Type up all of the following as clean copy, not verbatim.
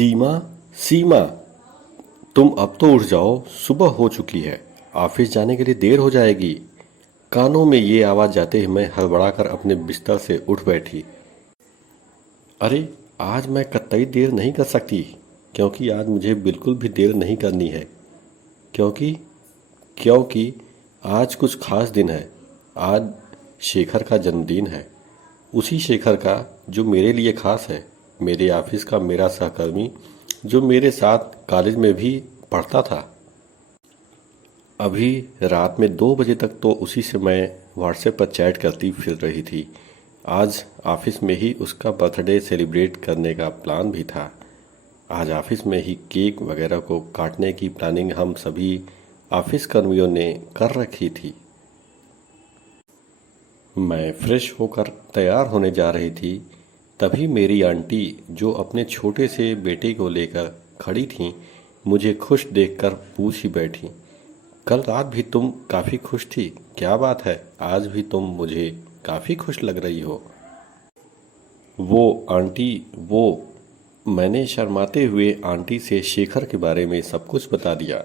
सीमा, सीमा, तुम अब तो उठ जाओ, सुबह हो चुकी है। ऑफिस जाने के लिए देर हो जाएगी। कानों में ये आवाज़ जाते ही मैं हड़बड़ाकर अपने बिस्तर से उठ बैठी। अरे, आज मैं कतई देर नहीं कर सकती, क्योंकि आज मुझे बिल्कुल भी देर नहीं करनी है। क्योंकि क्योंकि आज कुछ खास दिन है। आज शेखर का जन्मदिन है। उसी शेखर का जो मेरे लिए खास है। मेरे ऑफिस का मेरा सहकर्मी, जो मेरे साथ कॉलेज में भी पढ़ता था। अभी रात में 2 बजे तक तो उसी से मैं व्हाट्सएप पर चैट करती फिर रही थी। आज ऑफिस में ही उसका बर्थडे सेलिब्रेट करने का प्लान भी था। आज ऑफिस में ही केक वगैरह को काटने की प्लानिंग हम सभी ऑफिस कर्मियों ने कर रखी थी। मैं फ्रेश होकर तैयार होने जा रही थी, तभी मेरी आंटी, जो अपने छोटे से बेटे को लेकर खड़ी थीं, मुझे खुश देखकर पूछ ही बैठी, कल रात भी तुम काफ़ी खुश थी, क्या बात है? आज भी तुम मुझे काफ़ी खुश लग रही हो। वो आंटी, वो मैंने शर्माते हुए आंटी से शेखर के बारे में सब कुछ बता दिया।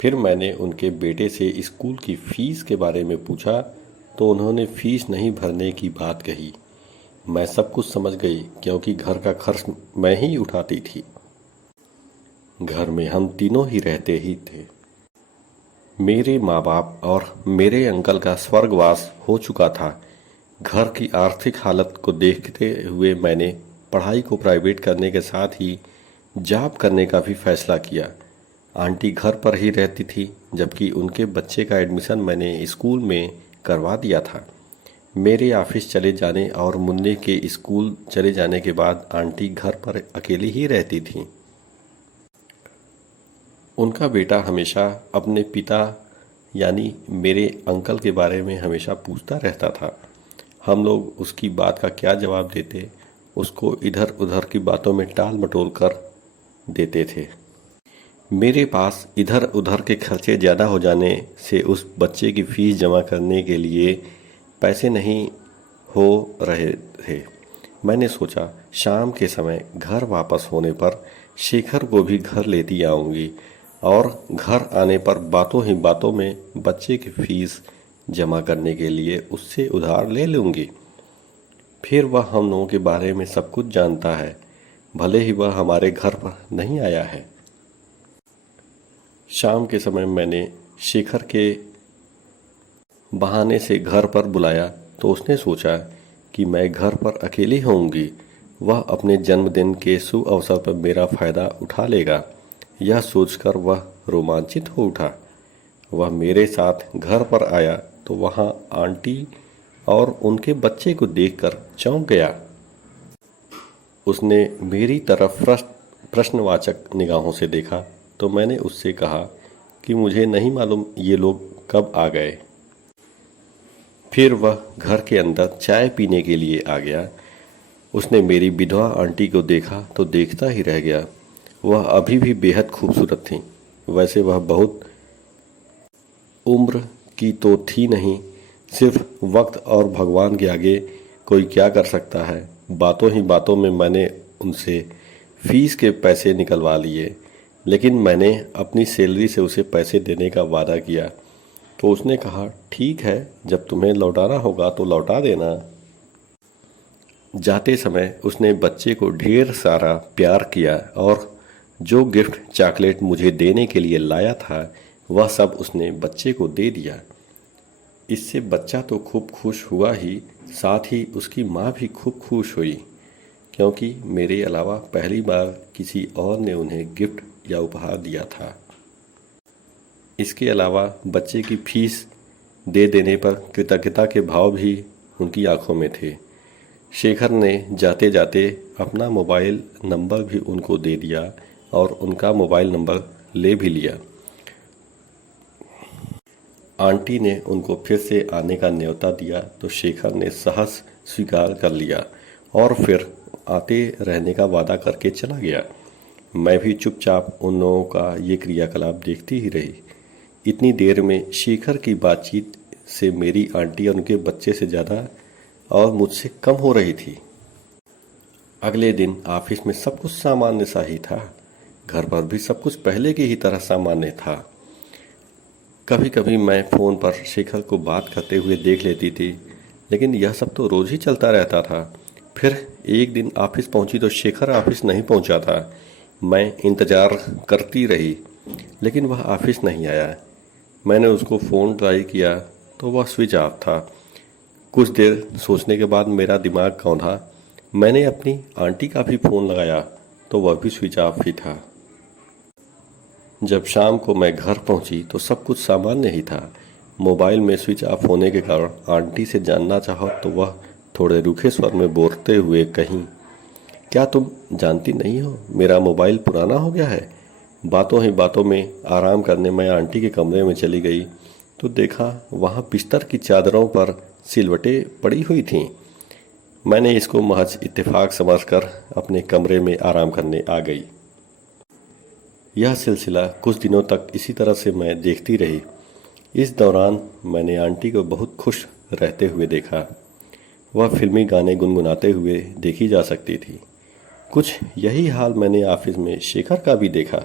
फिर मैंने उनके बेटे से स्कूल की फ़ीस के बारे में पूछा तो उन्होंने फ़ीस नहीं भरने की बात कही। मैं सब कुछ समझ गई, क्योंकि घर का खर्च मैं ही उठाती थी। घर में हम तीनों ही रहते ही थे। मेरे माँ बाप और मेरे अंकल का स्वर्गवास हो चुका था। घर की आर्थिक हालत को देखते हुए मैंने पढ़ाई को प्राइवेट करने के साथ ही जॉब करने का भी फैसला किया। आंटी घर पर ही रहती थी, जबकि उनके बच्चे का एडमिशन मैंने स्कूल में करवा दिया था। मेरे ऑफिस चले जाने और मुन्ने के स्कूल चले जाने के बाद आंटी घर पर अकेली ही रहती थी। उनका बेटा हमेशा अपने पिता यानी मेरे अंकल के बारे में हमेशा पूछता रहता था। हम लोग उसकी बात का क्या जवाब देते, उसको इधर उधर की बातों में टाल मटोल कर देते थे। मेरे पास इधर उधर के खर्चे ज़्यादा हो जाने से उस बच्चे की फ़ीस जमा करने के लिए पैसे नहीं हो रहे थे। मैंने सोचा शाम के समय घर वापस होने पर शेखर को भी घर लेती आऊँगी और घर आने पर बातों ही बातों में बच्चे की फ़ीस जमा करने के लिए उससे उधार ले लूँगी। फिर वह हम लोगों के बारे में सब कुछ जानता है, भले ही वह हमारे घर पर नहीं आया है। शाम के समय मैंने शेखर के बहाने से घर पर बुलाया तो उसने सोचा कि मैं घर पर अकेली होऊंगी। वह अपने जन्मदिन के शुभ अवसर पर मेरा फ़ायदा उठा लेगा, यह सोचकर वह रोमांचित हो उठा। वह मेरे साथ घर पर आया तो वहाँ आंटी और उनके बच्चे को देखकर चौंक गया। उसने मेरी तरफ प्रश्नवाचक निगाहों से देखा तो मैंने उससे कहा कि मुझे नहीं मालूम ये लोग कब आ गए। फिर वह घर के अंदर चाय पीने के लिए आ गया। उसने मेरी विधवा आंटी को देखा तो देखता ही रह गया। वह अभी भी बेहद खूबसूरत थी। वैसे वह बहुत उम्र की तो थी नहीं, सिर्फ वक्त और भगवान के आगे कोई क्या कर सकता है। बातों ही बातों में मैंने उनसे फ़ीस के पैसे निकलवा लिए, लेकिन मैंने अपनी सैलरी से उसे पैसे देने का वादा किया तो उसने कहा, ठीक है, जब तुम्हें लौटाना होगा तो लौटा देना। जाते समय उसने बच्चे को ढेर सारा प्यार किया और जो गिफ्ट चॉकलेट मुझे देने के लिए लाया था वह सब उसने बच्चे को दे दिया। इससे बच्चा तो खूब खुश हुआ ही, साथ ही उसकी माँ भी खूब खुश हुई, क्योंकि मेरे अलावा पहली बार किसी और ने उन्हें गिफ्ट या उपहार दिया था। इसके अलावा बच्चे की फीस दे देने पर कृतज्ञता के भाव भी उनकी आंखों में थे। शेखर ने जाते जाते अपना मोबाइल नंबर भी उनको दे दिया और उनका मोबाइल नंबर ले भी लिया। आंटी ने उनको फिर से आने का न्योता दिया तो शेखर ने सहस स्वीकार कर लिया और फिर आते रहने का वादा करके चला गया। मैं भी चुपचाप उन लोगों का ये क्रियाकलाप देखती ही रही। इतनी देर में शेखर की बातचीत से मेरी आंटी और उनके बच्चे से ज़्यादा और मुझसे कम हो रही थी। अगले दिन ऑफिस में सब कुछ सामान्य सा ही था। घर पर भी सब कुछ पहले की ही तरह सामान्य था। कभी कभी मैं फ़ोन पर शेखर को बात करते हुए देख लेती थी, लेकिन यह सब तो रोज़ ही चलता रहता था। फिर एक दिन ऑफिस पहुंची तो शेखर ऑफिस नहीं पहुंचा था। मैं इंतज़ार करती रही, लेकिन वह ऑफिस नहीं आया। मैंने उसको फ़ोन ट्राई किया तो वह स्विच ऑफ था। कुछ देर सोचने के बाद मेरा दिमाग कौंधा। मैंने अपनी आंटी का भी फ़ोन लगाया तो वह भी स्विच ऑफ ही था। जब शाम को मैं घर पहुंची तो सब कुछ सामान्य ही था। मोबाइल में स्विच ऑफ होने के कारण आंटी से जानना चाहा तो वह थोड़े रूखे स्वर में बोलते हुए कहीं, क्या तुम जानती नहीं हो मेरा मोबाइल पुराना हो गया है। बातों ही बातों में आराम करने मैं आंटी के कमरे में चली गई तो देखा वहाँ बिस्तर की चादरों पर सिलवटें पड़ी हुई थीं। मैंने इसको महज इत्तेफाक समझकर अपने कमरे में आराम करने आ गई। यह सिलसिला कुछ दिनों तक इसी तरह से मैं देखती रही। इस दौरान मैंने आंटी को बहुत खुश रहते हुए देखा। वह फिल्मी गाने गुनगुनाते हुए देखी जा सकती थी। कुछ यही हाल मैंने ऑफिस में शेखर का भी देखा।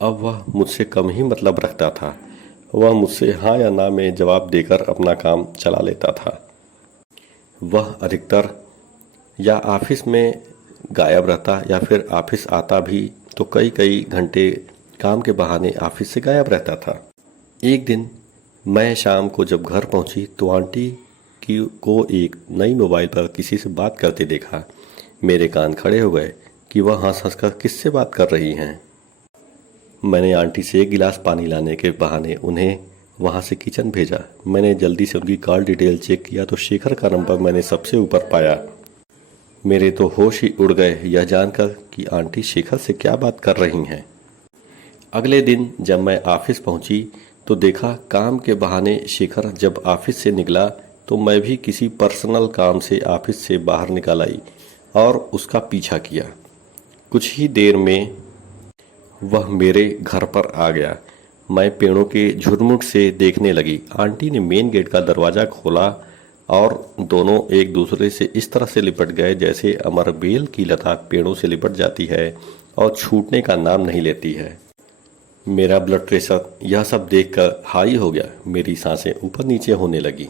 अब वह मुझसे कम ही मतलब रखता था। वह मुझसे हाँ या ना में जवाब देकर अपना काम चला लेता था। वह अधिकतर या ऑफिस में गायब रहता या फिर ऑफिस आता भी तो कई कई घंटे काम के बहाने ऑफिस से गायब रहता था। एक दिन मैं शाम को जब घर पहुंची तो आंटी को एक नई मोबाइल पर किसी से बात करते देखा। मेरे कान खड़े हो गए कि वह हंस हंस कर किससे बात कर रही हैं। मैंने आंटी से एक गिलास पानी लाने के बहाने उन्हें वहां से किचन भेजा। मैंने जल्दी से उनकी कॉल डिटेल चेक किया तो शेखर का नंबर मैंने सबसे ऊपर पाया। मेरे तो होश ही उड़ गए यह जानकर कि आंटी शेखर से क्या बात कर रही हैं। अगले दिन जब मैं ऑफिस पहुंची तो देखा काम के बहाने शेखर जब ऑफिस से निकला तो मैं भी किसी पर्सनल काम से ऑफिस से बाहर निकल आई और उसका पीछा किया। कुछ ही देर में वह मेरे घर पर आ गया। मैं पेड़ों के झुरमुट से देखने लगी। आंटी ने मेन गेट का दरवाज़ा खोला और दोनों एक दूसरे से इस तरह से लिपट गए जैसे अमरबेल की लता पेड़ों से लिपट जाती है और छूटने का नाम नहीं लेती है। मेरा ब्लड प्रेशर यह सब देखकर हाई हो गया। मेरी सांसें ऊपर नीचे होने लगी।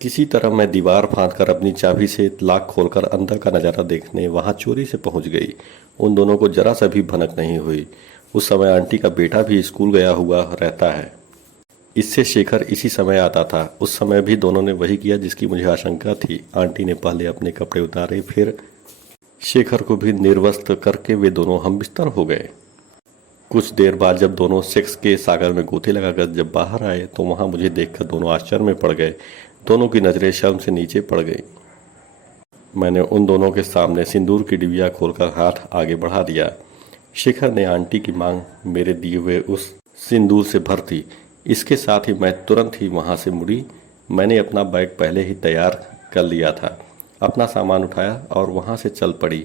किसी तरह मैं दीवार फांदकर अपनी चाबी से लॉक खोलकर अंदर का नज़ारा देखने वहां चोरी से पहुंच गई। उन दोनों को जरा सा भी भनक नहीं हुई। उस समय आंटी का बेटा भी स्कूल गया हुआ रहता है। इससे शेखर इसी समय आता था। उस समय भी दोनों ने वही किया जिसकी मुझे आशंका थी। आंटी ने पहले अपने कपड़े उतारे, फिर शेखर को भी निर्वस्त्र करके वे दोनों हम बिस्तर हो गए। कुछ देर बाद जब दोनों सेक्स के सागर में गोते लगाकर जब बाहर आए तो वहां मुझे देखकर दोनों आश्चर्य में पड़ गए। दोनों की नजरें शर्म से नीचे पड़ गई। मैंने उन दोनों के सामने सिंदूर की डिबिया खोलकर हाथ आगे बढ़ा दिया। शेखर ने आंटी की मांग मेरे दिए हुए उस सिंदूर से भर दी। इसके साथ ही मैं तुरंत ही वहां से मुड़ी। मैंने अपना बैग पहले ही तैयार कर लिया था, अपना सामान उठाया और वहां से चल पड़ी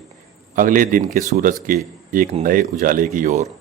अगले दिन के सूरज के एक नए उजाले की ओर।